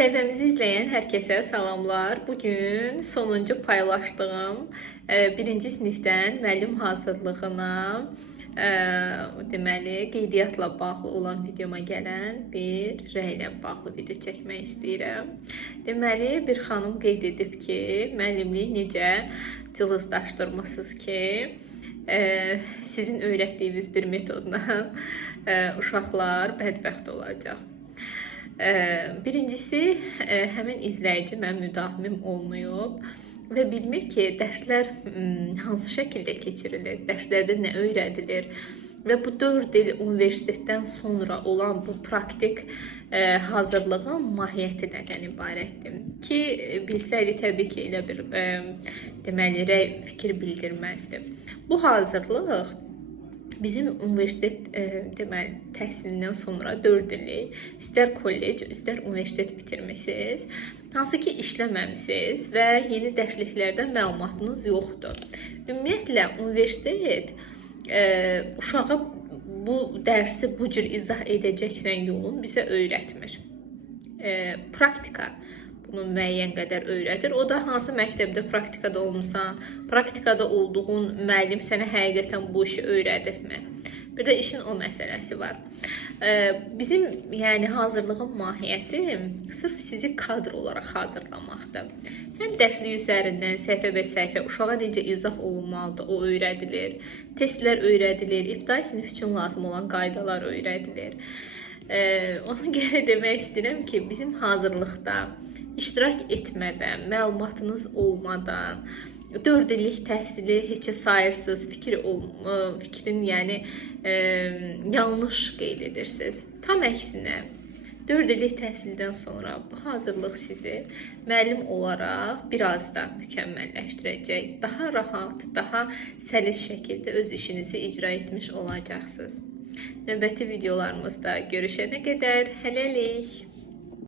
Səhifəmizi izləyən hər kəsə salamlar. Bugün sonuncu paylaşdığım birinci sinifdən müəllim hazırlığına deməli qeydiyyatla bağlı olan videoma gələn bir rəylə bağlı video çəkmək istəyirəm. Deməli bir xanım qeyd edib ki, müəllimliyi necə cılızlaşdırmısınız ki, sizin öyrətdiyiniz bir metodla uşaqlar bədbəxt olacaq. Birincisi, həmin izləyici mənim müdahimim olmayıb və bilmir ki, dərslər hansı şəkildə keçirilir, dərslərdə nə öyrədilir və bu 4 il universitetdən sonra olan bu praktik hazırlığın mahiyyəti nədən ibarətdir ki, bilsəydi təbii ki, elə bir deməli fikir bildirməzdi. Bu hazırlıq bizim universitet deməli təhsilindən sonra 4 illik istər kollec, istər universitet bitirmisiniz, hansı ki işləməmisiniz və yeni dərsliklərdən məlumatınız yoxdur. Ümumiyyətlə universitet uşağa bu dərsi bu cür izah edəcəksən yolun bizə öyrətmir. Praktika bunu müəyyən qədər öyrədir. O da hansı məktəbdə praktikada olmusan, praktikada olduğun müəllim sənə həqiqətən bu işi öyrədibmi? Bir də işin o məsələsi var. Bizim yəni hazırlığın mahiyyəti sırf sizi kadr olaraq hazırlamaqdır. Həm dərslik üzərindən səhifə və səhifə uşağa necə izah olunmalıdır, o öyrədilir. Testlər öyrədilir, ibtidai sinif üçün lazım olan qaydalar öyrədilir. Ona görə demək istəyirəm ki, bizim hazırlıqda iştirak etmədən, məlumatınız olmadan, 4 illik təhsili heçə sayırsınız, fikrin yəni yanlış qeyd edirsiniz. Tam əksinə, 4 illik təhsildən sonra bu hazırlıq sizi müəllim olaraq biraz da mükəmməlləşdirəcək. Daha rahat, daha səlis şəkildə öz işinizi icra etmiş olacaqsınız. Növbəti videolarımızda görüşənə qədər hələlik.